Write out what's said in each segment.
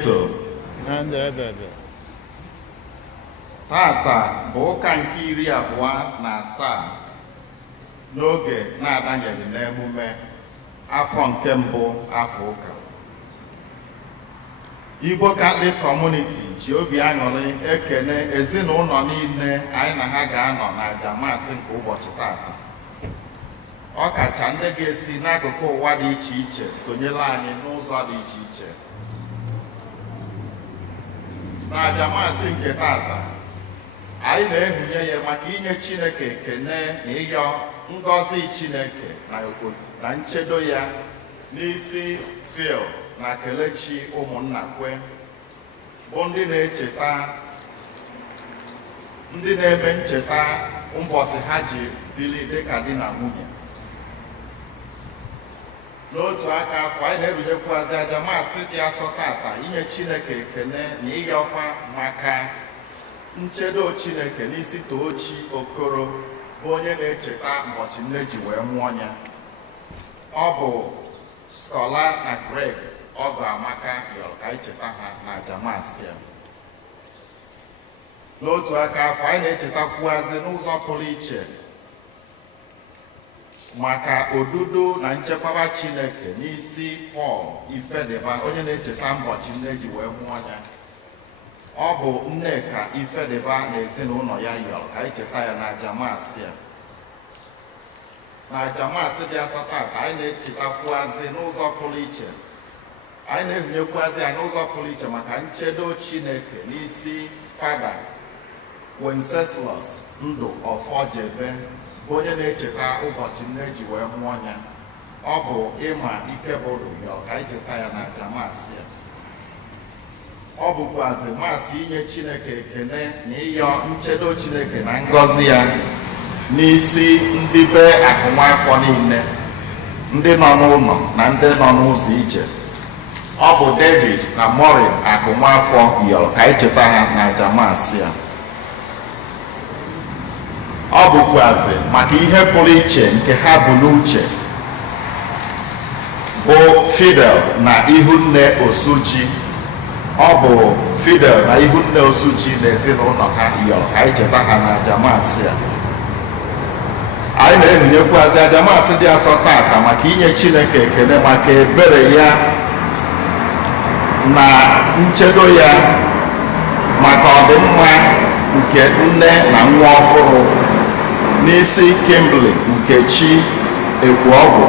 So tata bụ ụka nke 27 n'oge na-adanyeghị n'emume afọ nke mbụ afọ ụka. Igbo Catholic Community ji obi aṅụrị ekene ezinụlọ niile anyị na ha ga-anọ n'aja maasị nke ụbọchị tata. Ọ kacha ndị ga-esi n'akụkụ ụwa dị iche iche sonyere anyị n'ụzọ dị iche iche. N'aja maasị nke tata, anyị na-ehunye ya maka inye Chineke ekene na ịyọ ngọzi Chineke na nchedo ya n'isi Phil na Kelechi Ụmụnnakwe, bụ ndị na-eme ncheta ụbọchị ha ji bili dịka di na nwunye. N'otu aka afọ, anyị na-erunyekwazị aja maasị dị asọ tata inye Chineke ekene na ịyọkwa maka nchedo Chineke n'isi Tochi Okoro, bụ onye na-echeta ụbọchị nne ji wee mụọ ya. Ọ bụ Schola na Greg Ọgụamaka yọrọ ka anyị cheta ha na aja maasị a. N'otu aka afọ, anyị na-echetakwuazị n'ụzọ pụrụ iche maka odudu na nchekwaba Chineke n'isi Paul Ifedeba, onye na-echeta ụbọchị nne ji wee mụọ ya. Ọ bụ Nneka Ifedeba na ezinụlọ ya yọrọ ka anyị cheta ya na aja maasị a. Na aja maasị dị asọ tata, anyị na-echetakwuazị n'ụzọ pụrụ iche, anyị na-ehunyekwuazị ya n'ụzọ pụrụ iche maka nchedo Chineke n'isi Fada Wenceslas Ndụ Ọfọjebe, bụ onye na-echeta ụbọchị nne ji wee mụọ ya. Ọ bụ Ịma Ikebụrụ yọrọ ka anyị cheta ya na aja maasị a. Ọ bụkwazị maasị inye Chineke ekene na ịyọ nchedo Chineke na ngọzi ya n'isi ndị be akụnwafọ niile, ndị nọ n'ụlọ na ndị nọ n'ụzọ ije. Ọ bụ David na Maureen akụnwafọ yọrọ ka anyị cheta ha na aja maasị a. Ọ bụkwazị maka ihe pụrụ iche nke ha bụ n'uche, bụ Fidel na Ihunne Osuji. Ọ bụ Fidel na Ihunne Osuji na ezinụlọ ha yọrọ ka anyị cheta ha na aja maasị a. Anyị na-ehunyekwazị aja maasị dị asọ tata maka inye Chineke ekele maka ebere ya na nchedo ya, maka ọdịmma nke nne na nwa ọfụrụ n'isi Kimberly Nkechi Egwuọgwụ.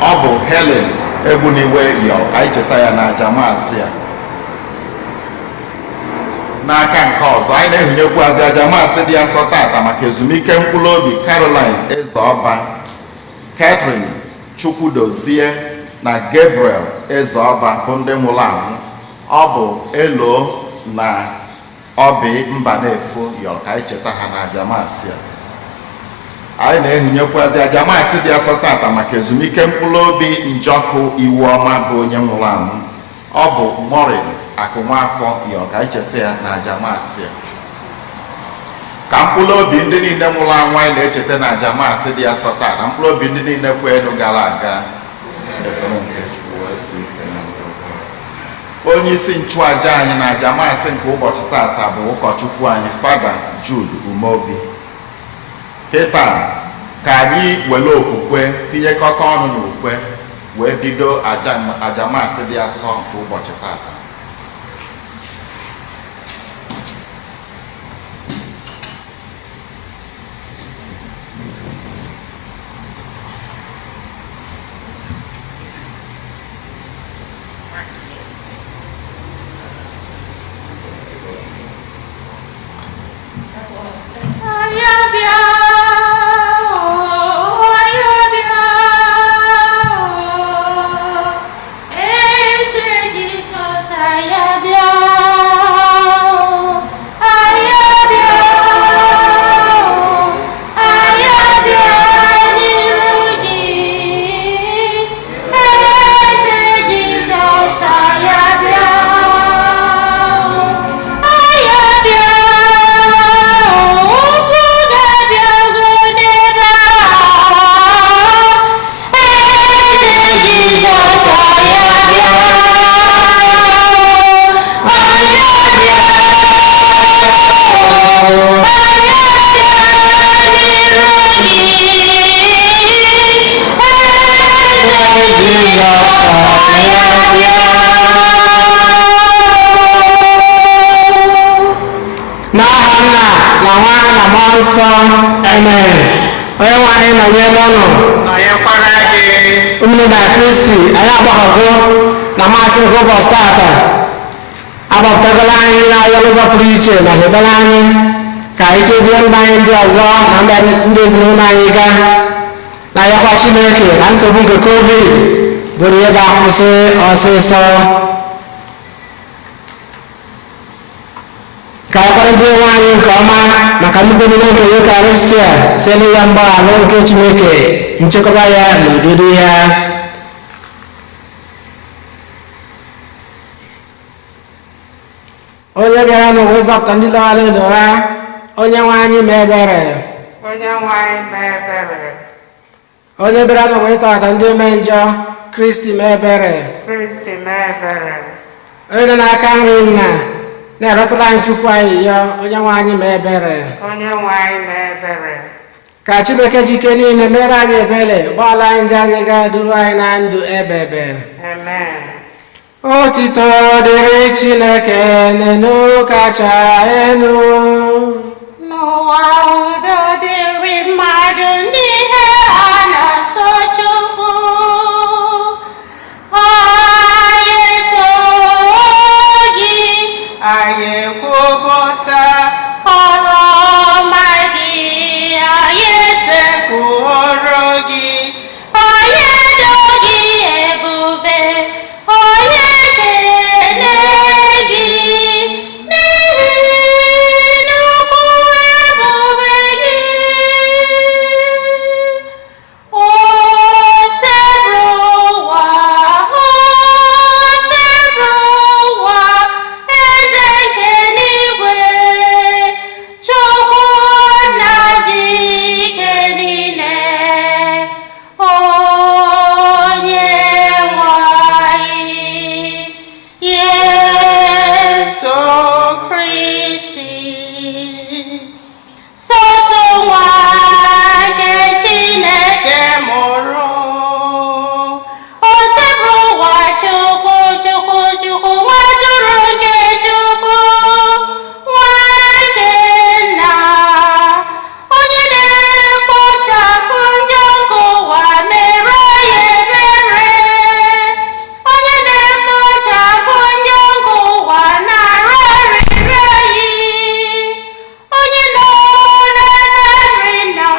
Ọ bụ Helen Egbuniwe yọrọ ka anyị cheta ya na aja maasị a. N'aka nke ọzọ, anyị na-ehunyekwazị aja maasị dị asọ tata maka ezumike mkpụrụ obi Caroline Ezeọba, Catherine Chukwudozie na Gabriel Ezeọba, bụ ndị nwụrụ anwụ. Ọ bụ Elo na Obi Mbanefo yọrọ ka anyị cheta ha na aja maasị a. Anyị na-ehunyekwazị aja maasị dị asọ tata maka ezumike mkpụrụ obi Njọkụ Iwuọma, bụ onye nwụrụ anwụ. Ọ bụ Maureen akụnwafọ yọrọ ka anyị cheta ya na aja maasị a. Ka mkpụrụ obi ndị niile nwụrụ anwụ anyị na-echeta na aja maasị dị asọ tata, mkpụrụ obi ndị niile kwenu gara aga. Onye isi nchụaja anyị na aja maasị nke ụbọchị tata bụ ụkọchukwu anyị Fada Jude Umobi. Kịta ka anyị were okwukwe tinyekọta ọnụ n'okwe wee bido aja maasị dị asọ nke ụbọchị tata. anyị nọnyere ụnụ nọnyekwara gị ụmụnne na Kristi. Anyị agbakọgo na masị nke ụbọchị tata agbapụtagola anyị n'ahịa n'ụzọ pụrụ iche ma hebere anyị ka anyị chezie mba anyị ndị ọzọ na mba ndị ezinụlọ anyị gaa na ayakwa Chineke na nsogbu nke COVID bụrụ ihe ga-akwụsị ọsịsọ. Ka anyị kwarịzie onwe anyị nke ọma maka nnukwu emume nke Eucharistia si ya mgbaghara nke Chineke, nchekwa ya na udodo ya. Onye bịara n'ụwa ịzọpụta ndị dọwara ndụ ha, onye nwe anyị mee ebere. onye nwe anyị mee ebere. Onye bịara n'ụwa ịtọghata ndị mee njọ, Kristi mee ebere. Kristi mee ebere. Onye nọ n'aka nri nna na-erọtụla anyị Chukwu anyị yọ, onye nwe anyị mee ebere. onye nwe anyị mee ebere. Ka Chineke ji ike niile mere anyị ebere, gbaala anyị nje anyị ga-eduru anyị na ndụ ebebe. Amen. Otito dịrị Chineke n'elu kacha elu. N'ụwa udo dịrị mmadụ ndị ihe a na-asọ Chukwu. Anyị too gị, anyị ekwupụta ọrụ ọma gị, anyị ekworo gị. onye do gị ebube, onye kele gị n'ihi nnukwu ebube gị. O sebụrụ ụwa, eze nke eluigwe, Chukwu nna dị ike niile, onye nwe anyị, Yesu Kristi, sọtụ nwa nke Chineke mụrụ. O sebụrụ ụwa, Chukwu, nwa atụrụ nke Chukwu, nwa nke nna, onye na-ekpochapụ njọ nke ụwa, mere ya ebere. Onye na-ekpochapụ njọ nke ụwa, na-arụ arịrịọ anyị. Onye nọ n'ebe nri nọ,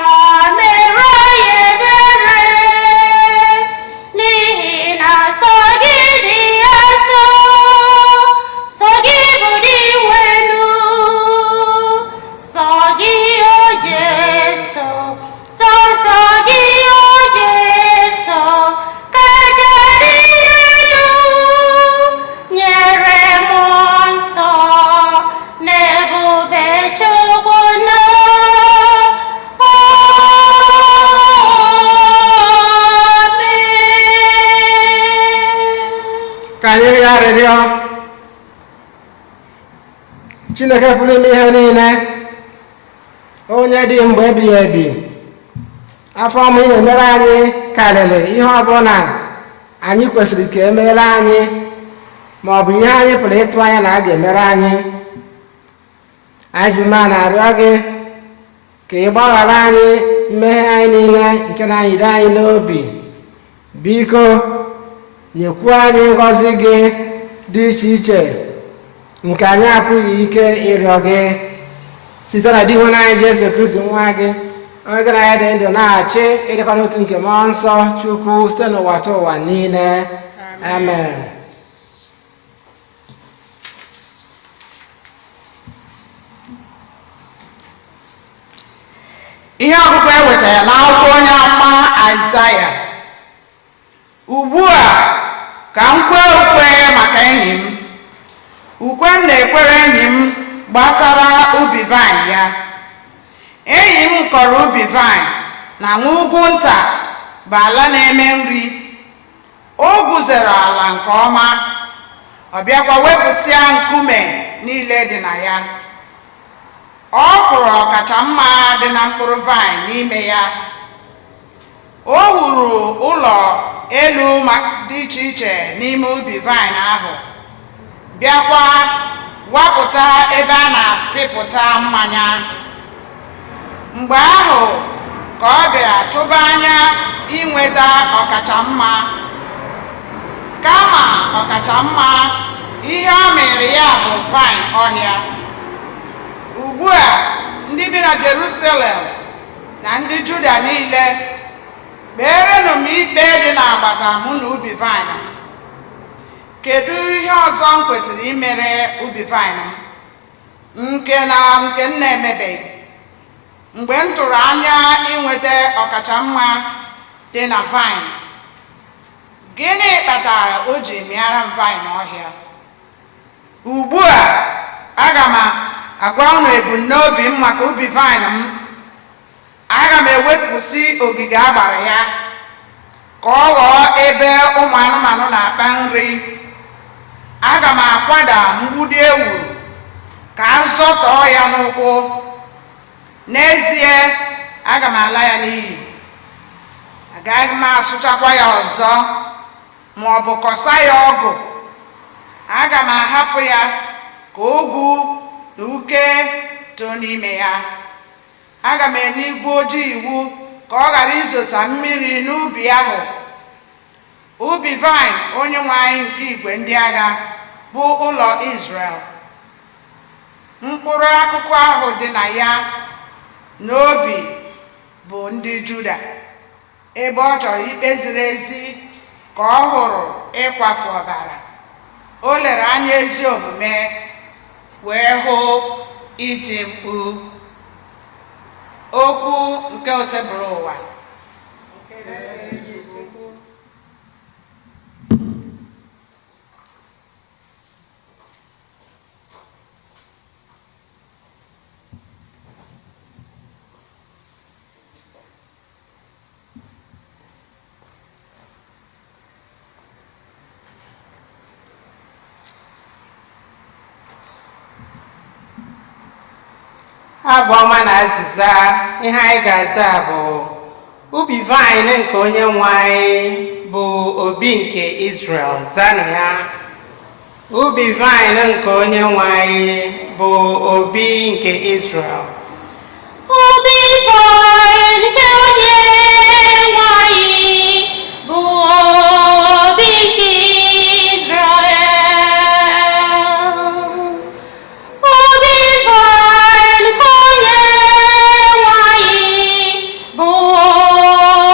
mere ya ebere. N'ihi na sọ gị dị ya nso, sọ gị bụ dị nwenu, sọ gị o Jesu, sọ gị o Jesu, ka aja dị elu nyere mmụọ nsọ na ebube Chukwu nọ. Amen. Ka anyị rịọ arịrịọ. Chineke pụrụ ime ihe niile, onye dị mgbe ebighị ebi, afọ ọma ị na-emere anyị karịrị ihe ọbụla anyị kwesịrị ka emere anyị ma ọ bụ ihe anyị pụrụ ịtụ anya na a ga-emere anyị. Anyị ji ume a na-arịọ gị ka ị gbaghara anyị mmehie anyị niile nke na-anyịdo anyị n'obi. Biko nyekwuo anyị ngọzi gị dị iche iche nke anyị apụghị ike ịrịọ gị site na dị nwe anyị Jesu Kristi nwa gị, onye gị na ya dị ndụ na-achị ịdịkwa n'otu nke mmụọ nsọ Chukwu site n'ụwa ta ụwa niile. Amen. Ihe ọgụgụ e wetara n'akwụkwọ onye amụma Aịzaya. Ugbu a ka m kwee ukwe maka enyi m. Ukwe m na-ekwere enyi m gbasara ubi vaịn ya. Enyi m kọrọ ubi vaịn na nwa ugwu nta bụ ala na-eme nri. O gwuzere ala nke ọma, ọ bịakwa wepụsịa nkume niile dị na ya. Ọ kụrụ ọkacha mma dị na mkpụrụ vaịn n'ime ya. O wuru ụlọ elu dị iche iche n'ime ubi vaịn ahụ, bịakwa wapụta ebe a na-apịpụta mmanya. Mgbe ahụ ka ọ bịara tụba anya inweta ọkacha mma. Kama ọkacha mma, ihe a mere ya bụ vaịn ọhịa. Ugbu a, ndị bi na Jerusalem na ndị Juda niile, kpeerenụ m ikpe dị n'agbata mụ na ubi vaịn m. Kedu ihe ọzọ m kwesịrị imere ubi vaịn m nke m na-emebeghị mgbe m tụrụ anya inweta ọkacha mma dị na vaịn? Gịnị kpatara o ji mịara m vaịn ọhịa? Ugbu a, aga m agwa unu ebumnobi m maka ubi vaịn m. Aga m ewepụsị ogige agbara ya ka ọ ghọọ ebe ụmụ anụmanụ na-akpa nri. Aga m akwada mgbidi ewuru ka a zọtọọ ya n'ụkwụ. N'ezie, aga m ala ya n'iyi. Agaghị m asụchakwa ya ọzọ ma ọ bụ kọsa ya ọgụ. Aga m ahapụ ya ka ogwu na uke too n'ime ya. Aga m enye igwe ojii iwu ka ọ ghara izosa mmiri n'ubi ahụ. Ubi vaịn Onyenwe anyị nke igwe ndị agha bụ ụlọ Izrel. Mkpụrụ akụkụ ahụ dị na ya n'obi bụ ndị Juda, ebe ọ chọrọ ikpe ziri ezi ka ọ hụrụ ịkwafu ọbara. O lere anya ezi omume wee hụ iti mkpu. Okwu nke osebụrụ ụwa. Abụ ọma na azịza. Ihe anyị ga-aza bụ ubi vaịn nke Onyenwe anyị bụ obi nke Izrel. Zanụ ya. Ubi vaịn nke Onyenwe anyị bụ obi nke Izrel. Ubi vaịn nke Onyenwe anyị bụ obi nke Izrel. Ubi vaịn nke Onyenwe anyị bụ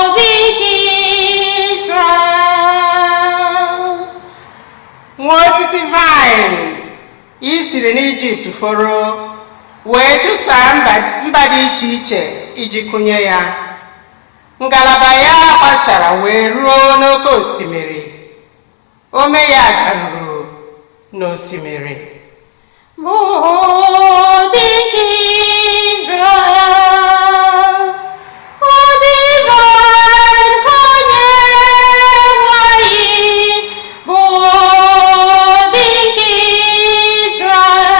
obi nke Izrel. Nwa osisi vaịn isiri n'Ijipt fọrọ wee chụsaa mba dị iche iche iji kụnye ya. Ngalaba ya gbasara wee ruo n'oké osimiri. Ome ya garuru n'osimiri. Bụ obi nke Izrel. Obi vaịn nke Onyenwe anyị bụ obi nke Izrel.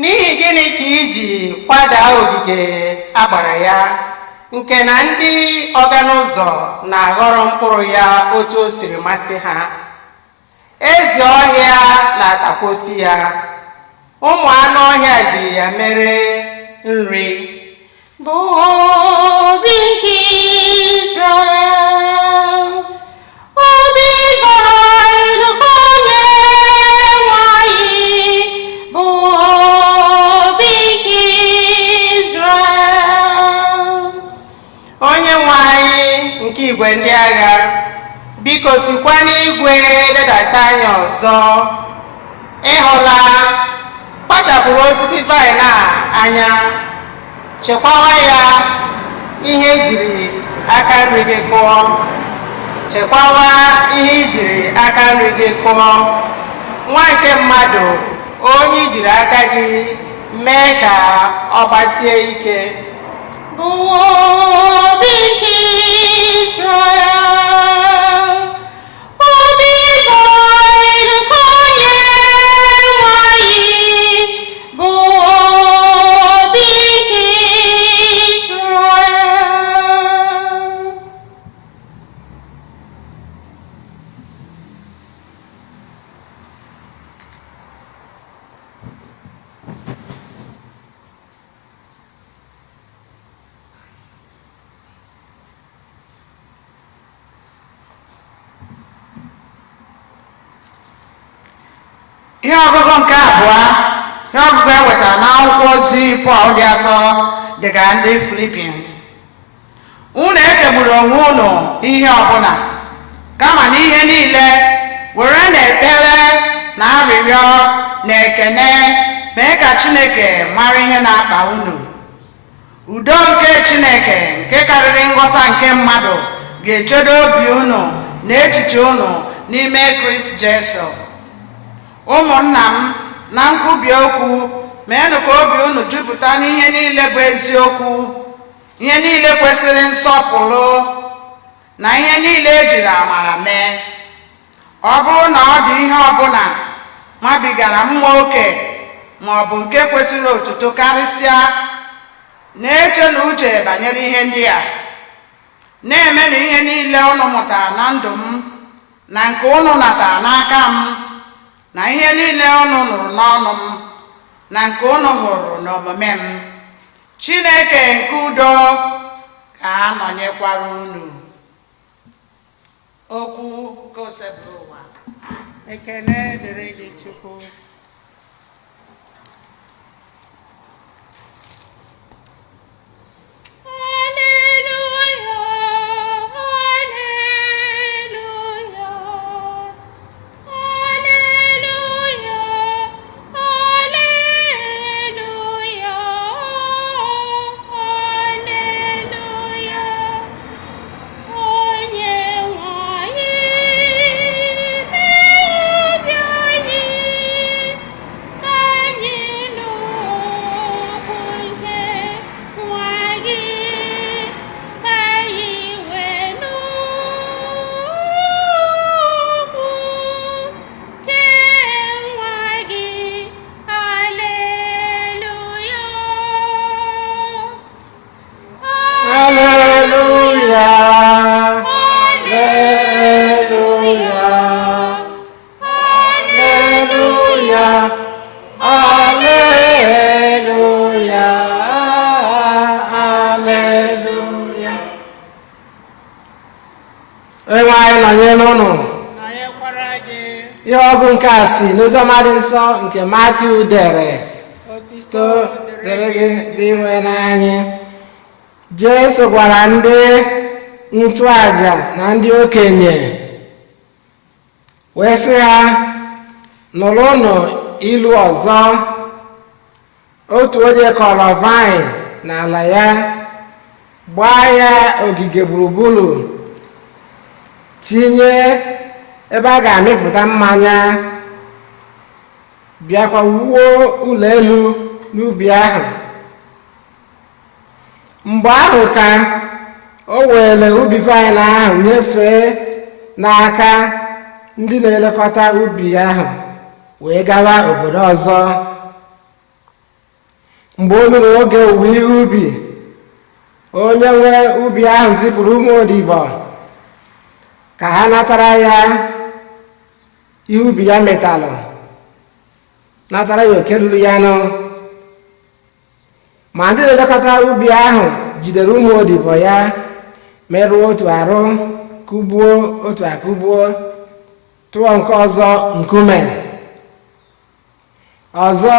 N'ihi gịnị ka iji kwada ogige agbara ya, nke na ndị ọganụzọ na-aghọrọ mkpụrụ ya otu o siri masị ha? Ezi ọhịa na-atakwosi ya, ụmụ anụ ọhịa ji ya mere nri. Bụ obi nke Izrel. Obi vaịn nke Onyenwe anyị bụ obi nke Izrel. Onyenwe anyị nke igwe ndị agha, biko sikwa n'igwe dedata anya ọzọ. Ịhụla, kpachapụrụ osisi vaịn a anya, chekwawa ya ihe ejiri aka nri gị kụọ. Chekwawa ihe ijiri aka nri gị kụọ. Nwa nke mmadụ, onye ijiri aka gị mee ka ọ gbasie ike. Bụ obi nke Izrel. Obi vaịn nke Onyenwe anyị bụ obi nke Izrel. ihe ọgụgụ nke abụọ, ihe ọgụgụ e wetara n'akwụkwọ ozi Pọl dị asọ dịka ndị Filipians. Unu echegburu onwe unu ihe ọbụla, kama n'ihe niile were na ekpere na arịrịọ na ekene mee ka Chineke mara ihe na-akpa unu. Udo nke Chineke nke karịrị nghọta nke mmadụ ga-echedo obi unu na echiche unu n'ime Kristi Jesu. Ụmụnna m, na nkwubi okwu, meenụ ka obi unu jupụta n'ihe niile bụ eziokwu, ihe niile kwesịrị nsọpụrụ, na ihe niile ejiri amara mee. Ọ bụrụ na ọ dị ihe ọbụla mabigara mma oke ma ọ bụ nke kwesịrị otuto karịsịa, na-eche na uche banyere ihe ndị a. Na-emenụ ihe niile unu mụtara na ndụ m na nke unu natara n'aka m, na ihe niile unu nụrụ n'ọnụ m na nke unu hụrụ n'omume m. Chineke nke udo ga-anọnyekwara unu. Okwu nke osebụrụ ụwa. Ekele dịrị gị Chukwu. Ihe ọgụ nke a si n'oziọma dị nsọ nke Matiu dere. Otuto dịrị gị dị nwe n'anyị. Jesu gwara ndị nchụaja na ndị okenye wee sị ha, nụrụnụ ilu ọzọ. Otu onye kọrọ vaịn n'ala ya, gbaa ya ogige gburugburu, tinye ebe a ga-amịpụta mmanya, bịakwa wuo ụlọ elu n'ubi ahụ. Mgbe ahụ ka o were ubi vaịn ahụ nyefee n'aka ndị na-elekọta ubi ahụ wee gawa obodo ọzọ. Mgbe o ruru oge owuwe ihe ubi, onye nwe ubi ahụ zipụrụ ụmụ odibo ka ha natara ya ihe ubi ya metalụ, natara ya oke ruru ya nụ. Ma ndị na-elekọta ubi ahụ jidere ụmụ odibo ya, merụọ otu arụ, kụgbuo otu akụgbuo, tụọ nke ọzọ nkume. Ọzọ,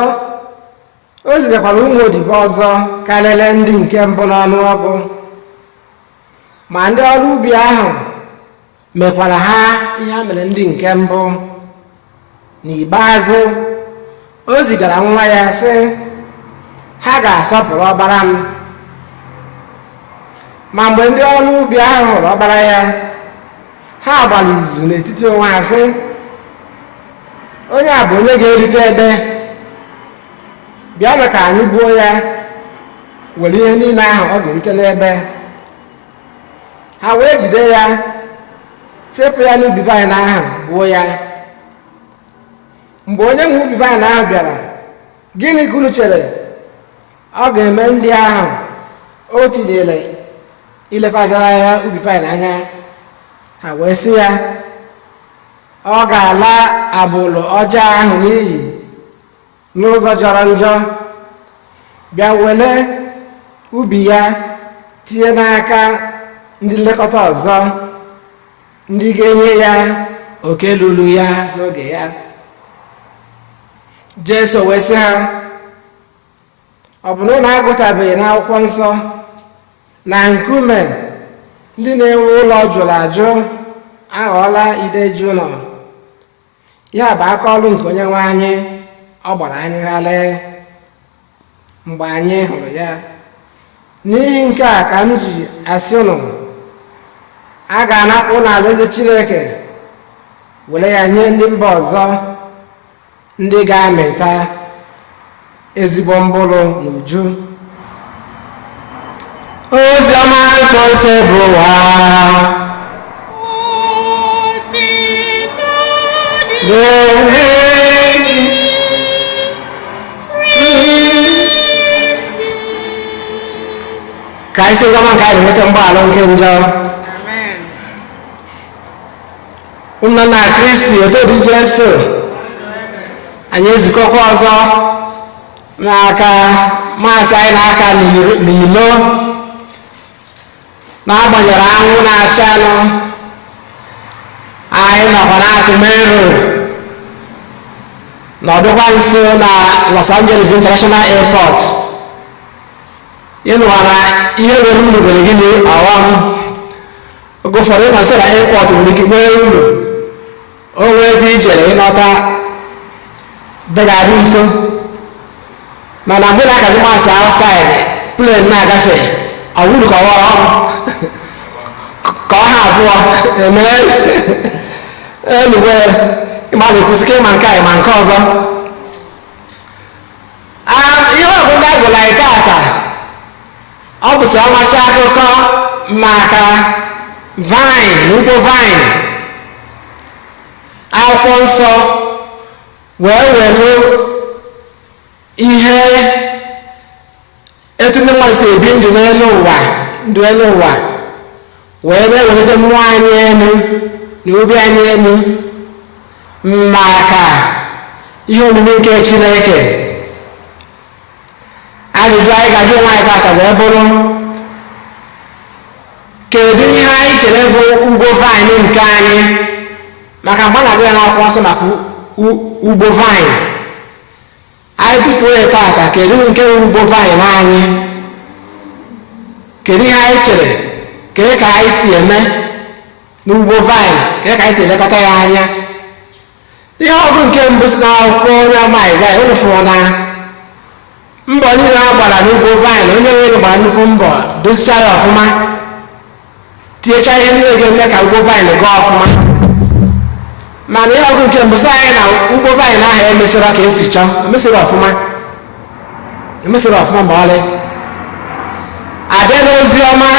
o zigakwara ụmụ odibo ọzọ karịrị ndị nke mbụ n'ọnụọgụ. Ma ndị ọrụ ubi ahụ mekwara ha ihe a mere ndị nke mbụ. N'ikpeazụ, o zigara nwa ya sị, ha ga-asọpụrụ ọkpara m. Ma mgbe ndị ọrụ ubi ahụ hụrụ ọkpara ya, ha gbara izu n'etiti onwe ha sị, onye a bụ onye ga-erite ebe, bịanụ ka anyị gbuo ya, were ihe niile ahụ ọ ga-erite n'ebe. Ha wee jide ya, sepụ ya n'ubi vaịn ahụ, gbuo ya. Mgbe onye nwe ubi vaịn ahụ bịara, gịnị ka unu chere ọ ga-eme ndị ahụ o tinyere ilekọtara ya ubi vaịn anya? Ha wee sị ya, ọ ga-ala agbụrụ ọjọọ ahụ n'iyi n'ụzọ jọrọ njọ, bịa were ubi ya tinye n'aka ndị nlekọta ọzọ, ndị ga-enye ya oke lulu ya n'oge ya. Jesu wee sị ha, ọ bụ na unu agụtabeghị n'akwụkwọ nsọ na nkume ndị na-ewu ụlọ jụrụ ajụ aghọọla ideji ụlọ? Ya bụ aka ọrụ nke Onyenwe anyị ọ gbara anyị ghalị mgbe anyị hụrụ ya. N'ihi nke a ka m ji asị unu, a ga-anapụ unu alaeze Chineke were ya nye ndị mba ọzọ, ndị ga-amịta ezigbo mkpụrụ n'uju. Ozi ọma nke ose bụ ụwa. Ka anyị sị gọma nke anyị nweta mgbaghara nke njọ. Ụmụnna Kristi otu dị Jesu, anyị ezukọkwa ọzọ n'aka maasị anyị n'aka n'ilo, n'agbanyeghị anwụ na-achanụ. Anyị nọkwa n'akụ Main Road nọdụkwa nso na Los Angeles International Airport. Ịnụwa na ihe nwere uru nwere gịnị ọghọm. Oge ụfọdụ ịnọ nso na airport nwere ike nwee uru, o nwee ebe ijere ịnọta begadị nso, mana mgbe na-akazi masị outside plane na-agafe ọwụrụ ka ọghọrọ ka ọha abụọ eme eluwe ịma na-ekwusike ịma nke a ịma nke ọzọ. Ihe ọ bụ ndị agụla anyị taata, ọ bụ sọ ọmacha akụkọ maka vine, ugbo vine. Akwụkwọ nsọ wee were ihe etu ndị mmadụ si ebi ndụ n'elu ụwa wee na-ewelite mmụọ anyị elu na obi anyị elu maka ihe omume nke Chineke. Ajụjụ anyị ga-ajụ onwe anyị taata wee bụrụ, kedu ihe anyị chere bụ ugbo vine nke anyị? Maka mgbe na-abịa n'akwụkwọ nsọ maka ugbo vine, anyị butuo ya taata, kedu nke ugbo vine anyị? Kedu ihe anyị chere? Kedu ka anyị si eme n'ugbo vine? Kedu ka anyị si elekọta ya anya? Ihe ọgụ nke mbụ si n'akwụkwọ onye ọma Aịzaya, o fụrụ na mbọ niile a gbara n'ugbo vine, onye nwere gbara nnukwu mbọ dosicha ya ọfụma, tinyecha ihe niile ga-eme ka ugbo vine gaa ọfụma. Mana ihe ọgụ nke mbụ sị anyị na ugbo vine ahụ emesịrị ka esi chọọ, emesịrị ọfụma ma ọlị. Abịa n'ozi ọma,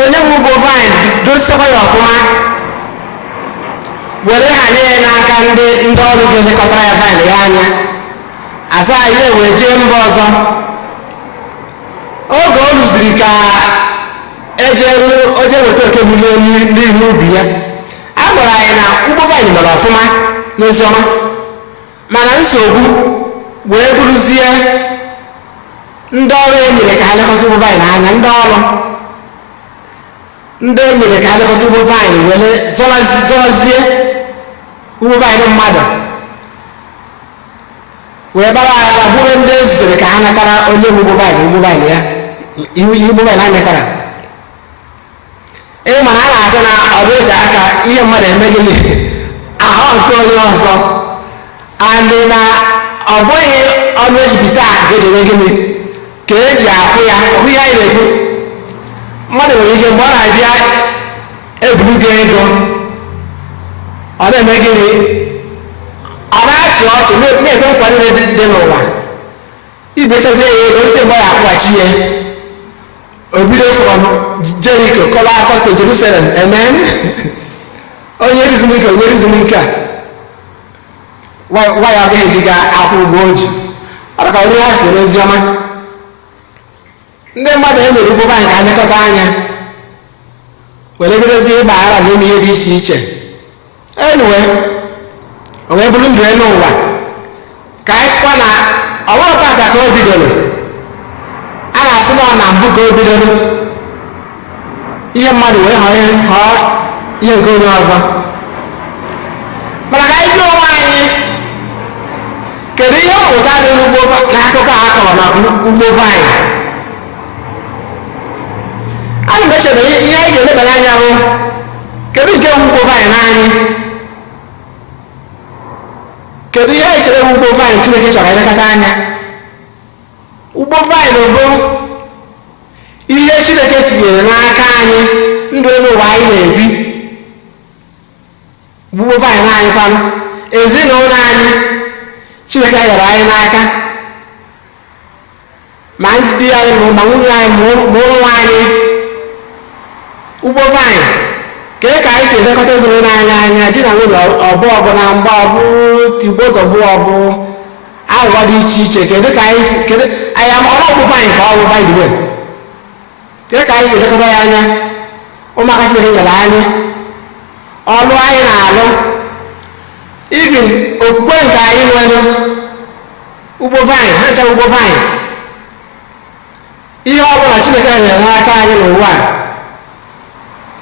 onye bụ ugbo vine dosichakwa ya ọfụma, were ha nye ya n'aka ndị ọrụ ga-elekọtara ya vine ya anya. Asa anyị wee jee mba ọzọ. Oge o rụziri ka oje weta oke bulie n'ihu ubi ya, a gwara anyị na ugbo vine mere ọfụma n'oziọma, mana nsogbu wee bụrụzie ndị ọrụ enyere ka ha lekọta ugbo vine anya. Ndị enyere ka ha lekọta ugbo vine were zọrazie ugbo vine mmadụ, wee gbara aghara bụrụ ndị ezitere ka ha natara onye ugbo vine ya iwu ugbo vine ha metara. Mana a na-asị na ọ bụ eji aka ihe mmadụ eme gịnị ahụ nke onye ọzọ, andị na ọ bụghị ọnụ ejipụta akụ ga-eme gịnị ka eji akwụ ya. Ọ bụ ihe anyị na-ekwu. Mmadụ nwere ike mgbe ọ na-abịa eburu gị ego, ọ na-eme gịnị, ọ na-achị ọchị na-ekwe nkwa niile dị n'ụwa, ibechazie ya ego ndị mgbe ya akwụghachi ya. Obido from Jericho kọla akọ to Jerusalem. Amen. Onye rizini nke a nwa ya agaghị eji ga akwụ ụgwọ oji. Ọ ka onye afọ n'ozi ọma. Ndị mmadụ enyere ugbo vine ka nlekọta anya, were bidozie ịgba aghara na ime ihe dị iche iche. Anyway, o wee bụrụ ndụ elu ụwa ka anyị fụkwa na ọ bụrụ tata ka o bidoro. A na-asị na mbụ ka o bidoro ihe mmadụ wee họọ ihe nke onye ọzọ. Mana ka anyị jụọ onwe anyị, pụta dị n'akụkọ a kọrọ na ugbo vaịn. Ana m eche na ihe anyị ga-elebanye anya bụ kedu nke ugbo vaịn anyị, kedu ihe anyị chere ugbo vaịn Chineke chọrọ ilekọta anya. Ugbo vaịn bụ ihe Chineke tinyere n'aka anyị, ndụ elu ụwa anyị na-ebi. Ugbo vaịn anyị kwanụ ezinụlọ anyị Chineke nyere anyị n'aka, ma ndị anyị ma nwunye anyị ma ụmụ anyị. Ugbo vaịn ka anyị si elekọta ezinụlọ anyị anya, di na nwunye ọbụ ọbụla mgbe ọbụ tigbo zọbụ ọbụ aghụghọ dị iche iche. Kedu anyị ama ọrụ ugbo vaịn ka ọ bụ by the way, kedu ka anyị si elekọta ya anya. Ụmụaka Chineke nyere anyị, ọlụ anyị na-alụ, even okwukwe nke anyị nwere, ugbo vaịn ha ncha ugbo vaịn. Ihe ọ bụla Chineke nyere n'aka anyị n'ụwa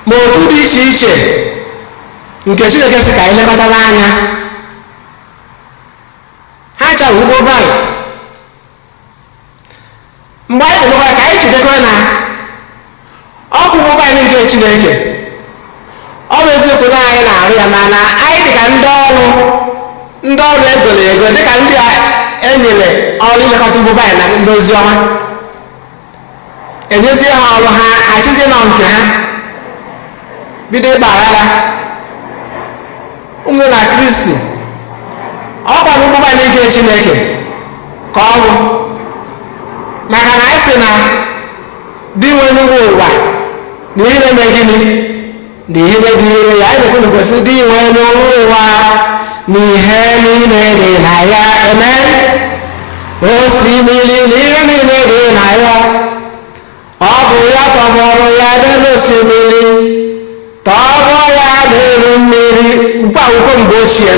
ma otu dị iche iche nke Chineke si ka anyị lekọta n'anya, ha ncha ugbo vaịn. Mgbe anyị na-emekwara ka anyị chidekwa na ọ bụ ugbo vaịn nke Chineke. Ọ bụ eziokwu na anyị na-arụ ya, mana anyị dịka ndị ọrụ egoro ego, dịka ndị enyere ọrụ ilekọta ugbo vaịn na ndị ozi ọma, enyezie ha ọrụ ha achịzie nọ nke ha, bido ịgba aghara. Ụmụ na Kristi, ọ kwa ugbo vaịn nke Chineke ka ọ bụ, maka na anyị sị na dị nwere n'ugbo ụwa na ihe na-eme gịnị na ihe dị ire ya. Anyị na-ekwu kwesịrị dị nwere n'ụwa ụwa na ihe niile dị na ya. Amen. Osimiri na ihe niile dị na ya, ọ bụ ya tọgbọrọ ya n'elu osimiri, tọgbọ ya n'elu mmiri. Ukwe akwụkwọ mgbe ochie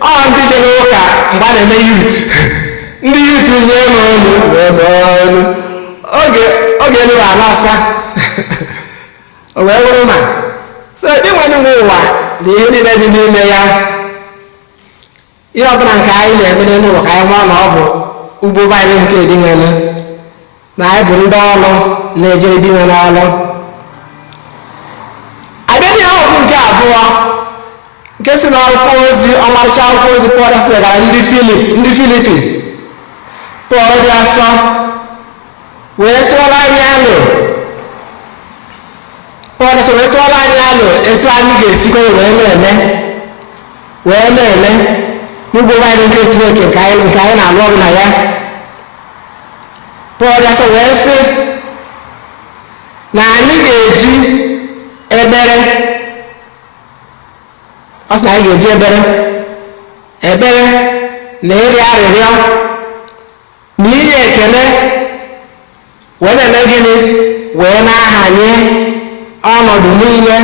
ọ ndị jere ụka mgbe a na-eme yut, ndị yut nye n'olu oge elu alasa o wee bụrụ ma so dị nwere nwe ụwa na ihe niile dị n'ime ya. Ihe ọbụla nke anyị na-eme n'ụwa ka anyị mara na ọ bụ ugbo vaịn nke dị nwere, na anyị bụ ndị ọrụ na-ejere dị nwere ọrụ. Abịa ihe ọgụ nke abụọ nke si na akwụkwọ ozi, ọmarịcha akwụkwọ ozi Pọl gara ndị Filipi. Pọl dị asọ wee tụọrọ anyị alụ, Pọl sọ wee tụọrọ anyị alụ etu anyị ga-esikwa wee na-eme n'ugbo vaịn nke Chineke nke anyị na-alụ ọrụ na ya. Pọl dị asọ wee sị na anyị ga-eji ebere, ọ sị na anyị ga-eji ebere na ịrịọ arịrịọ na inye ekele wee na-eme gịnị wee na-ahanye ọnọdụ niile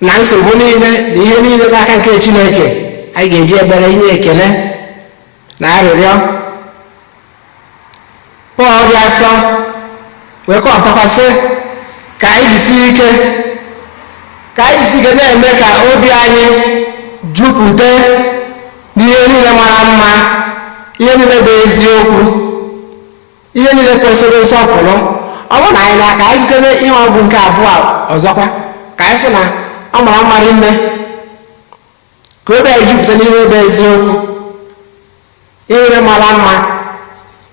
na nsogbu niile na ihe niile n'aka nke Chineke. Anyị ga-eji ebere inye ekele na arịrịọ. Pọl dị asọ wee kọpụtakwasị ka anyị jisi ike na-eme ka obi anyị jupụta n'ihe niile mara mma, ihe niile bụ eziokwu, ihe niile kwesịrị nsọpụrụ. Ọ bụrụ na anyị na-aka anyị jikere ihe ọgwụ nke abụọ ọzọkwa ka anyị fụ na ọ mara mma ime ka obi anyị jupụta n'ihe bụ eziokwu, ihe niile mara mma,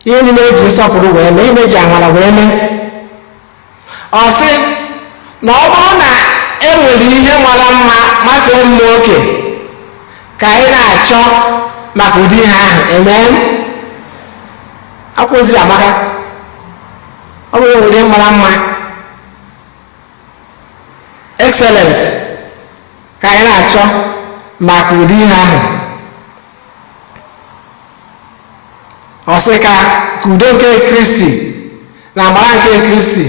ihe niile eji nsọpụrụ wee mee, ihe eji amara wee mee. Ọ sị na ọ bụrụ na e nwere ihe mara mma mafee mma oke ka anyị na-achọ maka ụdị ihe ahụ. Amen. Akwụziri amaka, ọ bụrụ nwere ihe mara mma, excellence ka anyị na-achọ maka ụdị ihe ahụ. Ọ sị ka udo nke Kristi na amara nke Kristi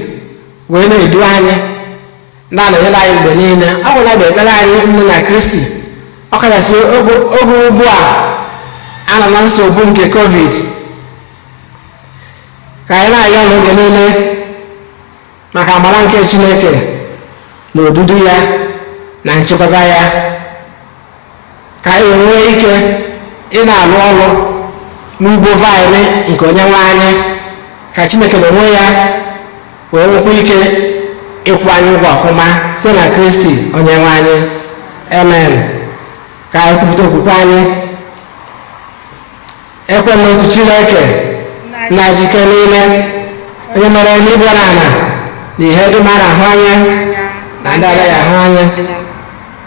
wee na-edu anyị na-anọnyere anyị mgbe niile. Ọ bụ na ekpere anyị nne na Kristi, ọ kachasị oge ugbu a nọ na nsogbu nke COVID, ka anyị na-ayọ n'oge niile maka amara nke Chineke na odudu ya na nchekwaba ya, ka anyị nwee ike ị na-alụ ọrụ n'ugbo vaịnị nke Onyenwe anyị, ka Chineke n'onwe ya wee nwekwa ike ịkwụ anyị ụgwọ ọfụma site na Kristi Onyenwe anyị. Amen. Ka anyị kwupụta okwukwe anyị. Ekwe m n'otu Chineke na jike niile, onye mere eluigwe na ala na ihe dum a na-ahụ anya na ndị agaghị ahụ anya,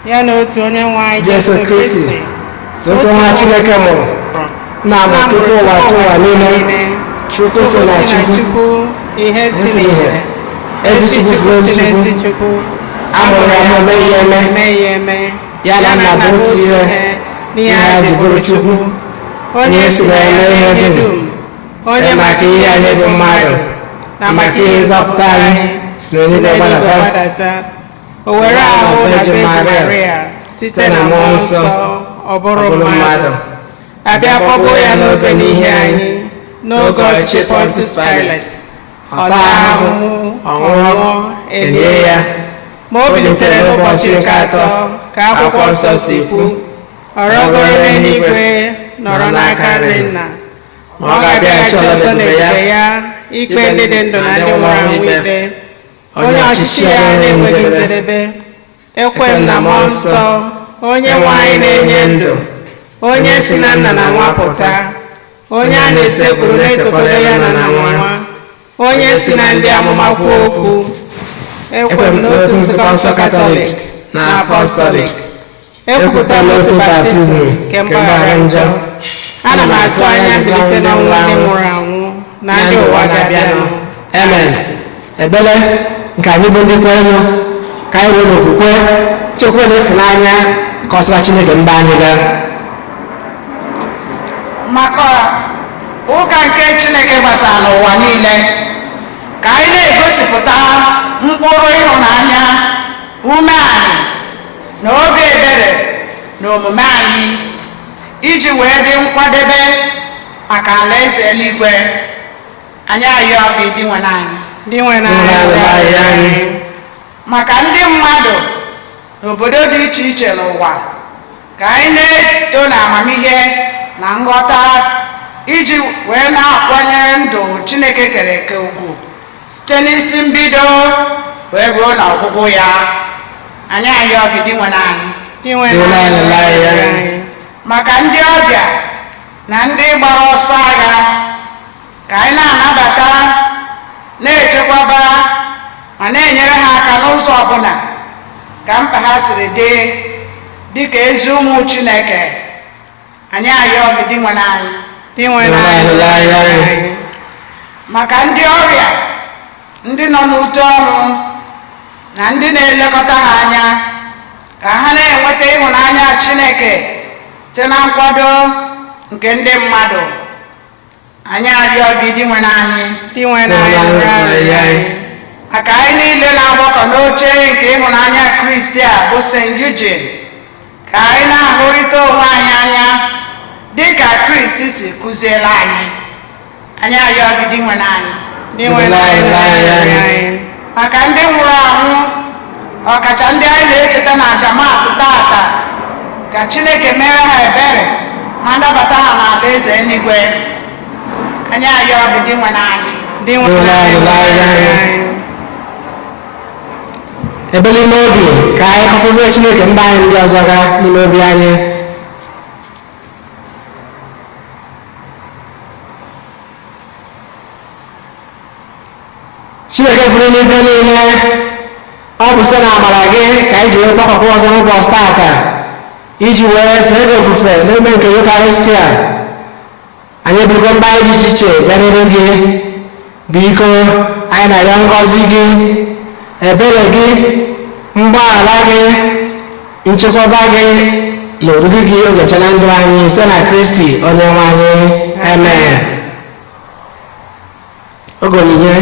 ya na otu Onyenwe anyị Jesu Kristi, otu nwa Chineke mụrụ na ama tupu ụwa tụ ụwa niile, Chukwu so na Chukwu, ihe si ezi ihe, n'ihe, ezi Chukwu si n'ezi Chukwu, amụrụ ya ma emeghị ya eme, ya na nna bụ otu ihe n'ihe ha ji bụrụ Chukwu, onye si na eme ihe dum, onye maka ihe anyị bụ mmadụ na maka ihe nzọpụta anyị si n'eluigwe gbadata, o were ahụ na Virgin Maria site na mmụọ nsọ ọ bụrụ mmadụ, abịa kpọgbuo ya n'obe n'ihe anyị n'oge ọchịchị Pontius Pilate, ọ taa ahụhụ, ọnwụọ, elie ya, ma o bilitere n'ụbọchị nke atọ ka akwụkwọ nsọ si kwu, ọ rọgoro n'eluigwe, nọrọ n'aka nri Nna, ma ọ ga-abịaghachi ọzọ n'ebube ya ikpe ndị dị ndụ na ndị nwụrụ anwụ ikpe. Onye ọchịchị ya na-enweghị njedebe. Ekwe m na mmụọ nsọ, onye nwe anyị na-enye ndụ, onye si na Nna na Nwa pụta, onye a na-esekpuru na-etokọta ya na Nwa, onye si na ndị amụma kwuo okwu. Ekwe m n'otu nzukọ nsọ Katọlik na Apọstọlik. Ekwupụtara m otu baptizim nke mgbaghara njọ. Ana m atụ anya mbilite n'ọnwụ ndị nwụrụ anwụ na ndị ụwa ga-abịanụ. Amen. Ebele nke anyị bụ ndị kwerenụ, ka anyị were okwukwe chekwa na ịfụnanya ka ọ sara Chineke mba anyị gaa. maka ụka nke Chineke gbasara n'ụwa niile, ka anyị na-egosipụta mkpụrụ ịhụnanya, ume anyị na obi ebere na omume anyị iji wee dị nkwadebe maka alaeze eluigwe. Anyị ayọ gị dị nwe anyị, Ndị nwe anyị, maka ndị mmadụ n'obodo dị iche iche n'ụwa, ka anyị na-eto na amamihe na nghọta iji wee na-akwanyere ndụ Chineke kere eke ugwu site n'isi mbido wee ruo na ọgwụgwụ ya. Anyị ayọ gị dị nwe anyị, Ndị nwe anyị, maka ndị ọbịa na ndị gbara ọsọ agha, ka anyị na-anabata, na-echekwaba ma na-enyere ha aka n'ụzọ ọbụla ka mkpa ha siri dị dịka ezi ụmụ Chineke. Anyị ayọ gị dị nwe anyị, Ndị nwe anyị, maka ndị ọrịa, ndị nọ n'ute ọrụ na ndị na-elekọta ha anya, ka ha na-enweta ịhụnanya Chineke site na nkwado nke ndị mmadụ. Anyị arịọ gị dị nwe anyị, Ndị nwe anyị, maka anyị niile na-agbakọ n'oche nke ịhụnanya Kristi a bụ St. Eugene, ka anyị na-ahụrịta onwe anyị anya dị ka Kristi si kụziela anyị. Anyị arịọ gị dị nwe anyị, Ndị nwe anyị, maka ndị nwụrụ anwụ, ọkacha ndị anyị na-echeta na Jamas tata, ka Chineke mere ha ebere ma ndabata ha n'alaeze eluigwe. Anyị ayọ gị dị nwe anyị, Ndị nwe anyị, Ebe n'ime obi ka anyị kọsazie Chineke mba anyị ndị ọzọ gaa n'ime obi anyị. Chineke bụrụ n'ife niile, ọ bụ site na amara gị ka anyị ji wee gbakọkwa ọzọ n'ụbọchị tata iji wee fee gị ofufe n'ime nke Eucharistia. Anyị eburugo mba anyị dị iche iche bịa n'ihu gị. Biko anyị na-arịọ ngọzi gị, ebere gị, mgbaghara gị, nchekwaba gị na oriri gị ogecha na ndụ anyị site na Kristi Onyenwe anyị. Amen. Oge onyinye.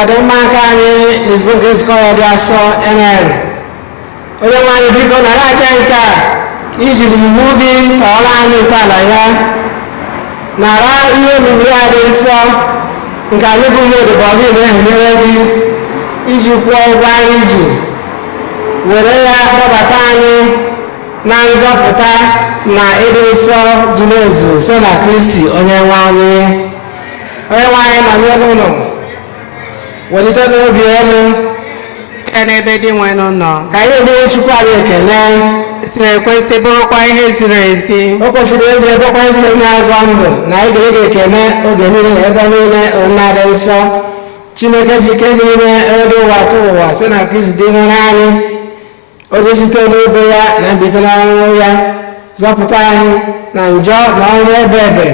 Ọdịmma nke anyị n'ezigbo nke nzukọ ya dị asọ amen. Onye nwe anyị biko nara aja nke a ijiri iwu gị ka ọrụ anyị ntọala ya nara ihe omume ya dị nsọ nke anyị bụ ihe odibo gị na-enyere gị iji kwụọ ụgwọ anyị ji were ya kpọbata anyị na nzọpụta na ịdị nsọ zuru ezu site na Kristi onye nwe anyị. Onye nwe anyị nọ n'elu ụlọ welite n'obi elu n'ebe dị nwenu nọ ka anyị enyewe Chukwu anyị ekele. siri ekwesị bụrụkwa ihe ziri ezi. O kwesịrị ezi ebekwa eziri onye azọ ndụ na anyị ga-ege ekele oge niile na ebe niile ona dị nsọ. Chineke ji ike niile elu ụwa tụ ụwa site na Kristi dị nwere anyị onye site n'obe ya na mbilite n'ọnwụ ya zọpụta anyị na njọ na ọnwụ ebe ebe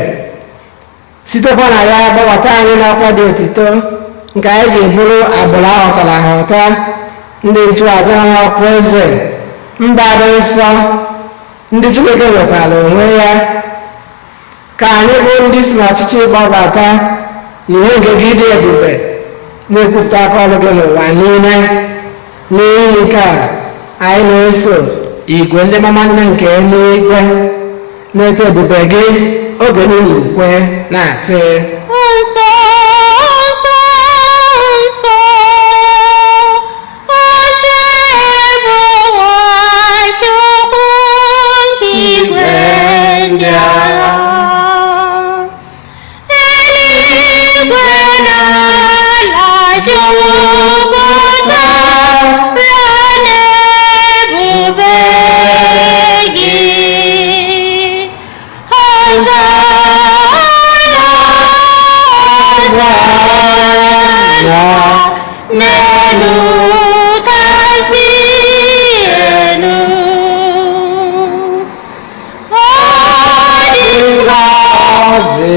sitekwa na ya gbabata anyị n'ọkwa dị otito nke anyị ji bụrụ agbụrụ ahọtara ahọta ndị nchụaja ọkwa eze mba dị nsọ ndị Chineke wetara onwe ya ka anyị bụ ndị si n'ọchịchị gbabata ihe nke gị dị ebube na-ekwupụta aka ọrụ gị n'ụwa niile. N'ihi nke a anyị na-eso igwe ndị mama niile nke eluigwe na-eto ebube gị oge niile ukwe na-asị Nsọ, nsọ, nsọ, ozi bụ ụwa Chukwu nke igwe ndị agha. Eluigwe na ala jupụtara n'ebube gị. N'elu kasị elu, ọ dị ngọzi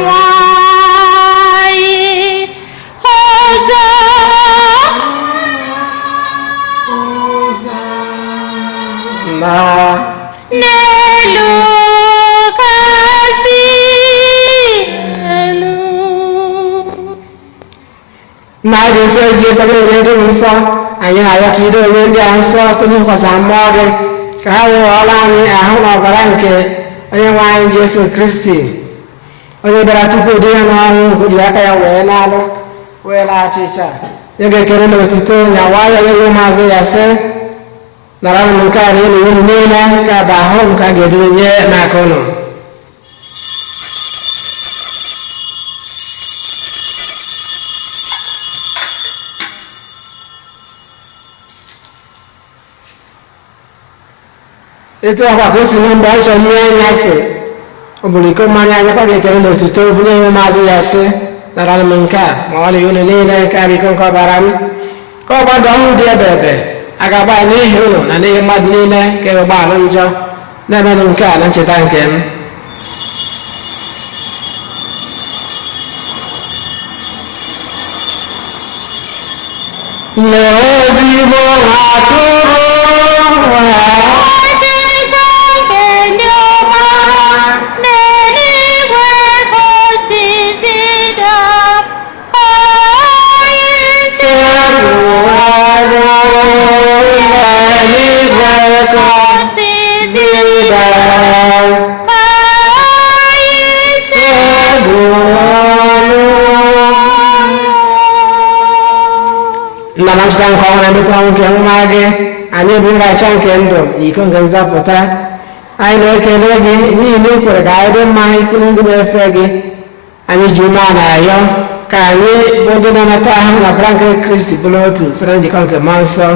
nwanyị ọzọ na n'elu kasị elu. Nna anyị nsọ ezi ezi gị na-edu nsọ anyị na-arịọ ka ido onye ndị a nsọ site n'ịkwasa mmụọ gị ka ha wee ọrụ anyị ahụ na ọbara nke onye nwe anyị Jesu Kristi onye bịara tupu dị ya n'ọnwụ nke o jiri aka ya wee n'alụ wee laghachi iche ya ga-ekele na otito nyawa ya nye ụmụazụ ya sị nara m nke a na elu unu niile ka bụ ahụ m ka a ga-eduru nye n'aka ụnụ. etu akwa ka o si nye mgbe ọ chọrọ ihe anya si ọ bụrụ iko mmanya anya kwa ga-ekele n'otuto bunye iwe maazị ya sị nara m nke a ma ọ na unu niile nke a biko nke ọbara m ka ọ gbado ọhụụ dị ebe ebe a ga-agba ya n'ihi unu na n'ihi mmadụ niile ka ebe gbaalụ njọ na-emenụ nke a na ncheta nke m n'ezigbo atụrụ Ọchịchọ nke ndị ọma n'eluigwe ka o si zida, ka anyị si ka o si zida, ka anyị si nna na ncheta nke ọhụrụ ndị tụrụ nke nwa gị anyị bụ ịracha nke ndụ na iko nke nzọpụta anyị na-ekele gị n'ihi na ị kwere ka anyị dị mma ikwu ndị na-efe gị anyị ji ume a na-ayọ ka anyị bụ ndị na-anata ahụ na ọbara nke Kristi bụrụ otu site na njikọ nke mmụọ nsọ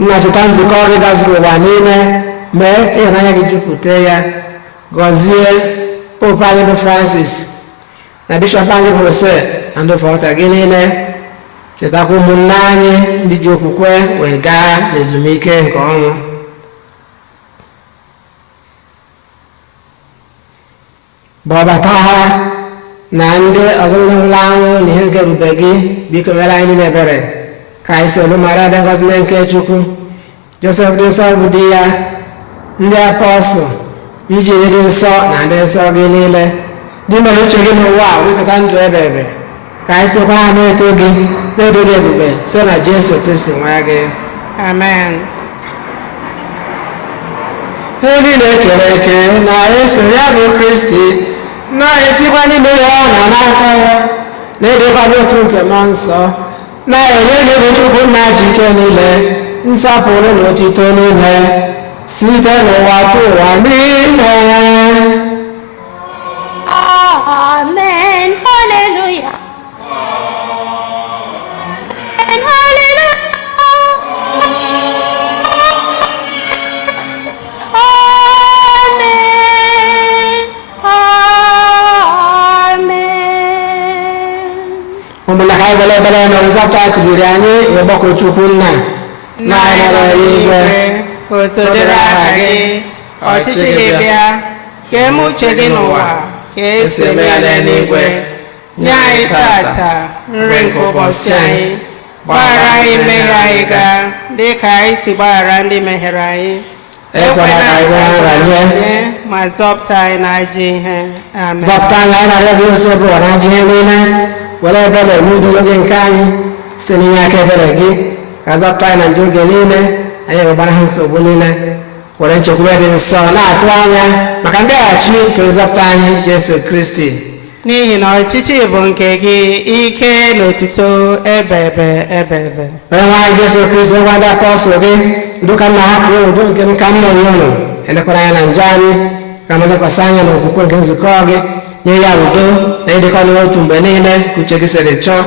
nna cheta nzukọ gị gazuru ụwa niile mee ka ịhụnanya gị jupụta ya gọzie pope anyị bụ Francis na bishọp anyị bụ Jose na ndị fọta gị niile chetakwa ụmụnne anyị ndị ji okwukwe wee gaa n'ezumike nke ọnwụ gbabata ha na ndị ọzọ ndị nwụrụ anwụ na ihe nke ebube gị biko mere anyị niile ebere ka anyị soro mara dị ngọzi nke Chukwu Josef dị nsọ bụ di ya ndị apọstụl iji dị nsọ na ndị nsọ gị niile dị mere uche gị n'ụwa wepụta ndụ ebe ebe ka anyị sokwa ha na-eto gị na-edo gị ebube site na Jesu Kristi nwa gị Amen. ihe niile ekere eke na-eso ya bụ Kristi na-esikwa n'ime ya na n'aka ya na-edekwa n'otu nke mmụọ nsọ na-enye n'ebe Chukwu nna ji ike niile nsọpụrụ na otito niile site n'ụwa tụ ụwa niile. Amen. Hallelujah. Amen. Hallelujah. Amen. Amen. ụmụnna ka anyị gbara ebere na nzọpụta kụziri anyị ịgbakọ Chukwu nna Nna anyị nọ n'igwe, otu dịrị aha gị, ọchịchị gị bịa, ka eme uche gị n'ụwa ka esi eme ya n'eluigwe. Nye anyị tata nri nke ụbọchị anyị, gbaghara anyị mmehie anyị gaa dị ka anyị si gbaghara ndị mehiere anyị. ekwela ka anyị gbaa nranye ma zọpụta anyị n'ajọ ihe. Amen. zọpụta anyị anyị na-arịọ gị nsọ bụ na ajọ ihe niile were ebere n'udo oge nke anyị site n'inye aka ebere gị ka zọpụta anyị na njọ oge niile anyị wegbara ha nsogbu niile were nchekwube dị nsọ na-atụ anya maka mbịaghachi nke nzọpụta anyị Jesu Kristi N'ihi na ọchịchị bụ nke gị, ike na otuto ebe ebe ebe ebe. onye nwe anyị Jesu Kristi ngwa ndị apọstụl gị udo ka nna ha kwuru udo nke m ka m na-enye unu elekwara anya na njọ anyị ka m lekwasị anya na okwukwe nke nzukọ gị nye ya udo na ịdịkọ n'otu mgbe niile ka uche gị siri chọọ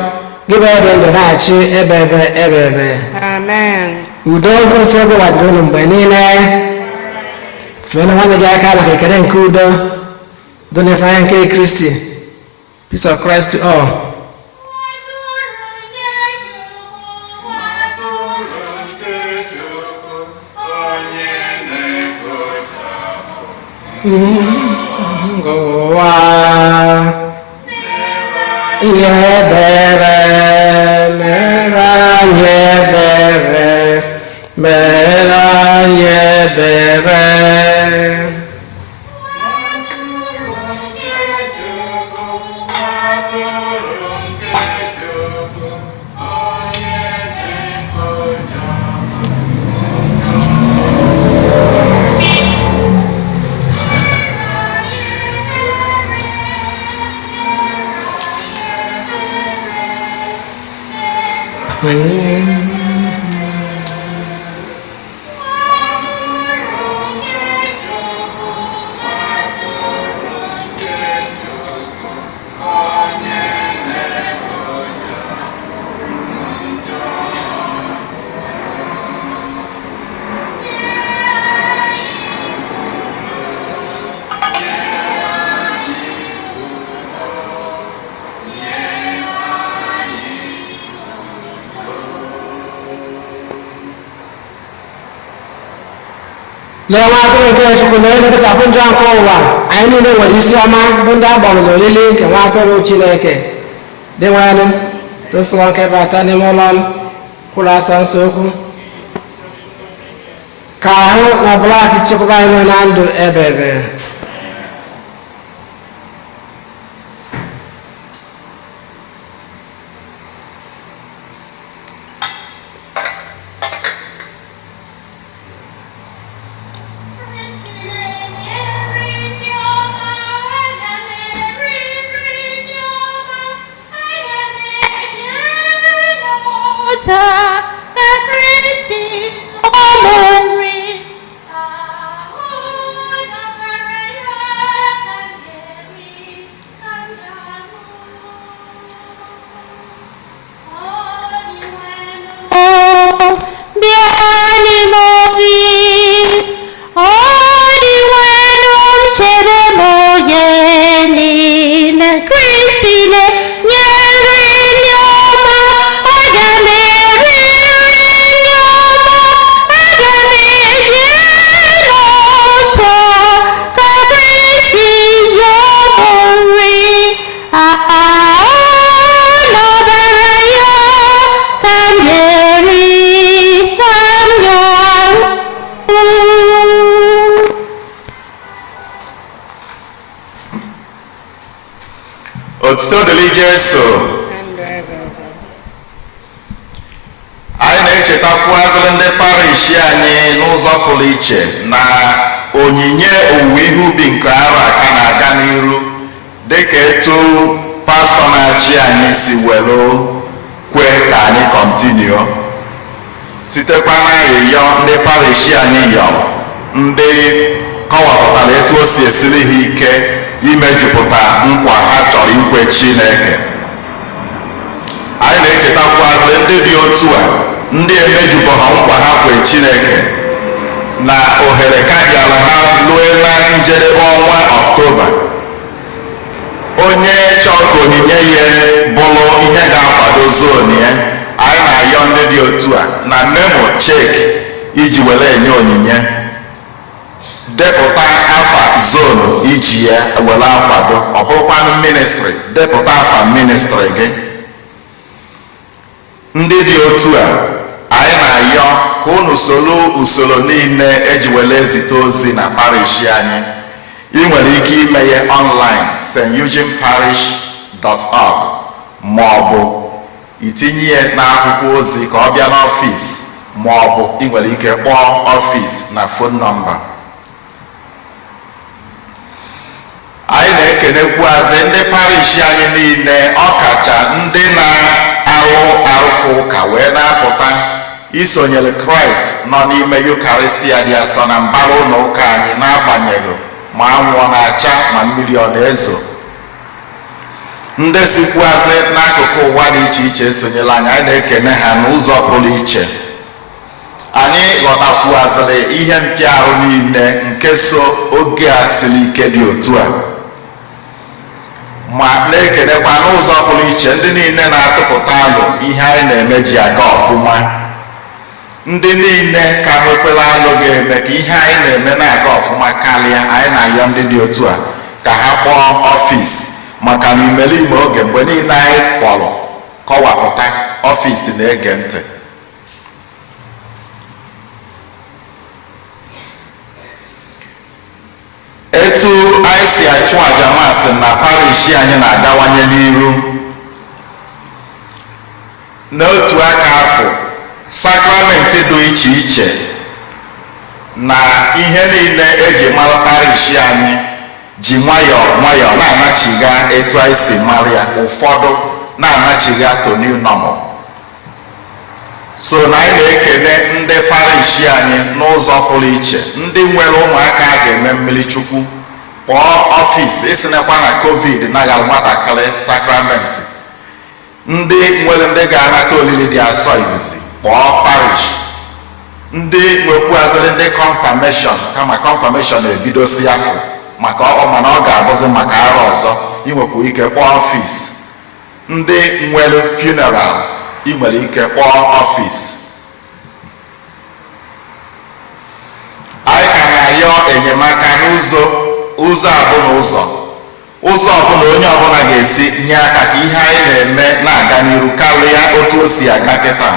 gị bụ dị ndụ na-achị ebe ebe ebe ebe Amen. udo ngosi ebe wadịrị unu mgbe niile fela nwanne gị aka maka ekele nke udo udo na anya nke Kristi. Peace of Christ to all. Ngụwa ihe ebere mere anyị ebere mere anyị ebere lee nwa atụrụ nke Chukwu na na-ekpochapụ njọ nke ụwa, anyị niile nwere isi ọma bụ ndị agbọrọ n'olili nke nwa atụrụ Chineke dị nwanụ tosoro nke bata n'ime ụlọ kwụrụ asọ nsọ okwu ka ahụ na ọbụla akụ chekwaba anyị na ndụ ebebe. Otuto dịrị Jesu. Anyị na-echetakwazịrị ndị parish anyị n'ụzọ pụrụ iche na onyinye owuwe ihe ubi nke arọ a ka na-aga n'iru dịka etu pastọ na-achị anyị si welu kwe ka anyị kọntinuo sitekwa n'arịrịọ ndị parish anyị yọrọ ndị kọwapụtara etu o si esiri ha ike imejupụta nkwa ha chọrọ ikwe Chineke. Anyị na-echetakwazịrị ndị dị otu a ndị emejupụta nkwa ha kwe Chineke na ohere ka bịara ha lue na njedebe ọnwa Ọktoba. Onye chọọ ka onyinye ya bụrụ ihe ga-akwado zonu ya, anyị na-ayọ ndị dị otu a na memo cheki iji were enye onyinye, depụta afa zonu iji ya were akwado. Ọ bụrụkwanụ ministri, depụta afa ministri gị. Ndị dị otu a anyị na-ayọ ka unu soro usoro niile eji were ezite ozi na parish anyị. Ị nwere ike ime ya online steunparish.org ma ọ bụ itinye ya n'akwụkwọ ozi ka ọ bịa n'ọfịs, ma ọ bụ ị nwere ike kpọọ ọfịs na fon nọmba. Anyị na-ekenekwuazị ndị parish anyị niile, ọkacha ndị na-alụ arụfụ ụka wee na-apụta isonyere Kraịst nọ n'ime Yukaristia dị asọ na mbara ụlọ ụka anyị, n'agbanyeghị ma anwụ ọ na-acha ma mmiri ọ na-ezo. Ndị sikwuazị n'akụkụ ụwa dị iche iche esonyela anyị, anyị na-ekene ha n'ụzọ pụrụ iche. Anyị ghọtakwuazịrị ihe mpịarụ niile nke so oge a siri ike dị otu a, ma na-ekenekwa n'ụzọ pụrụ iche ndị niile na-atụpụta alụ ihe anyị na-eme ji aga ọfụma. Ndị niile ka nwekwara alụ ga-eme ka ihe anyị na-eme na-aga ọfụma karịa. Anyị na-ayọ ndị dị otu a ka ha kpọọ ọfịs, maka na imerime oge mgbe niile anyị kpọrọ kọwapụta ọfịs na-ege ntị. Etu anyị si achụ aja masị na parish anyị na-agawanye n'iru. N'otu aka afọ, sakramenti dị iche iche na ihe niile eji mara parish anyị ji nwayọọ nwayọọ na-anachiga etu anyị si mara ya. Ụfọdụ na-anachiga to new normal. So na anyị na-ekene ndị parish anyị n'ụzọ pụrụ iche. Ndị nwere ụmụaka a ga-eme mmiri chukwu, kpọọ ọfịs. Esinekwa na COVID naghị nwatakịrị sakramenti. Ndị nwere ndị ga-anata olili dị asọ izizi, kpọọ parish. Ndị nwekwuazịrị ndị confirmation, kama confirmation na-ebidosi afọ maka mana ọ ga-abụzi maka arọ ọzọ, ị nwekwa ike kpọọ ọfịs. Ndị nwere funeral, ị nwere ike kpọọ ọfịs. Anyị ka enyemaka ụzọ abụna ụzọ ọbụla onye ọbụla ga-esi nye aka ka ihe anyị na-eme na-aga n'iru karịa otu o si aga kịta.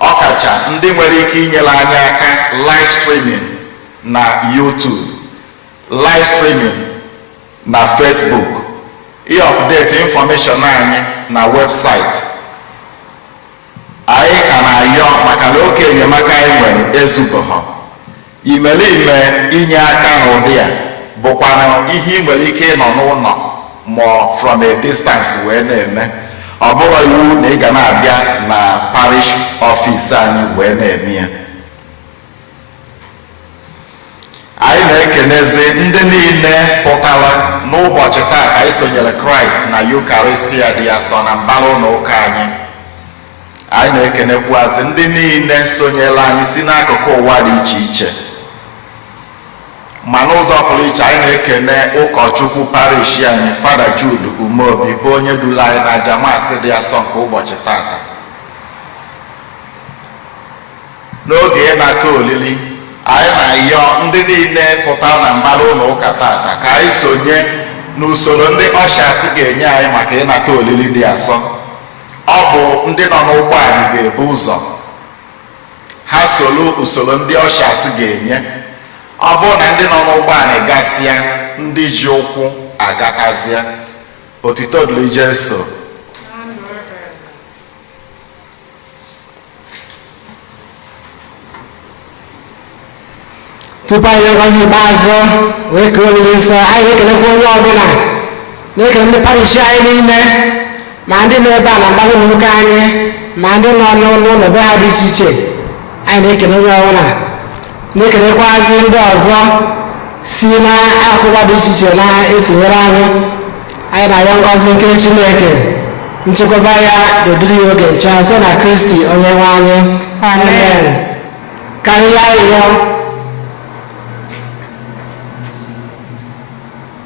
Ọkacha ndị nwere ike inyere anyị aka live streaming na YouTube, live streaming na Facebook, update information anyị na website. Anyị ka na-ayọ maka na oke enyemaka anyị nwere ezubeghị. Imerime inye aka n'ụdị ya bụkwa ihe ị nwere ike ịnọ n'ụlọ ma from a distance wee na-eme. Ọ bụrụ iwu na ị ga na-abịa na parish office anyị wee na-eme ya. Anyị na-ekenezi ndị niile pụtara n'ụbọchị taa ka anyị sonyere Kraịst na Eucharistia dị asọ na mbara ụlọ ụka anyị. Anyị na-ekenekwazị ndị niile sonyere anyị si n'akụkụ ụwa dị iche iche. Ma n'ụzọ pụrụ iche anyị na-ekene ụkọchukwu parish anyị Fada Jude Umeobi bụ onye duru anyị na ajamasị dị asọ nke ụbọchị tata. N'oge ịnata olili, anyị na-ayọ ndị niile pụtara na mbara ụlọ ụka tata ka anyị sonye n'usoro ndị ọshas ga-enye anyị maka ịnata olili dị asọ. Ọ bụ ndị nọ n'ụgbọ anyị ga-ebu ụzọ ha soro usoro ndị ọshas ga-enye. Ọ bụrụ na ndị nọ n'ụgbọ anyị gasịa, ndị ji ụkwụ agatazịa. Otito dịrị Jesu. Tupu anyị ngọzi ikpeazụ wee kee olili nsọ, anyị na-ekelekwa onye ọbụla, na-ekele ndị parish anyị niile, ma ndị nọ ebe a na mgbagwo n'ụka anyị, ma ndị nọ n'ụlọ be ha dị iche iche. Anyị na-ekele onye ọbụla, na-ekelekwazi ndị ọzọ si n'akụkụ dị iche iche na-esonyere anyị. Anyị na-ayọ ngọzi nke Chineke, nchekwaba ya dodiri ya oge ncha site na Kristi onye nwe anyị. Amen. Ka anyị ayọ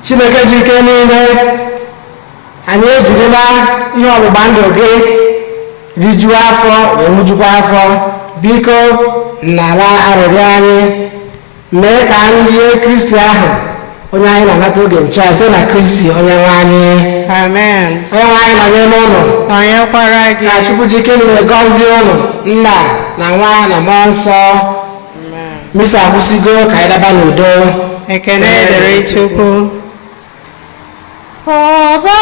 Chineke ji ike niile, anyị ejirila ihe ọgbụgba ndụ gị rijuo afọ wee nwujukwa afọ. Biko nara arịrịọ anyị, mee ka anyị yie Kristi ahụ onye anyị na-anata oge nche site na Kristi onye nwe anyị. Amen. Onye nwe anyị nọ n'ime ụlọ, Nọnyekwara gị. ka Chukwu ji ike niile gọzie ụlọ, Nna na Nwa na Mmụọ Nsọ. Misa akwụsịgo, ka anyị daba n'udo. Ekene dịrị Chukwu. Ọba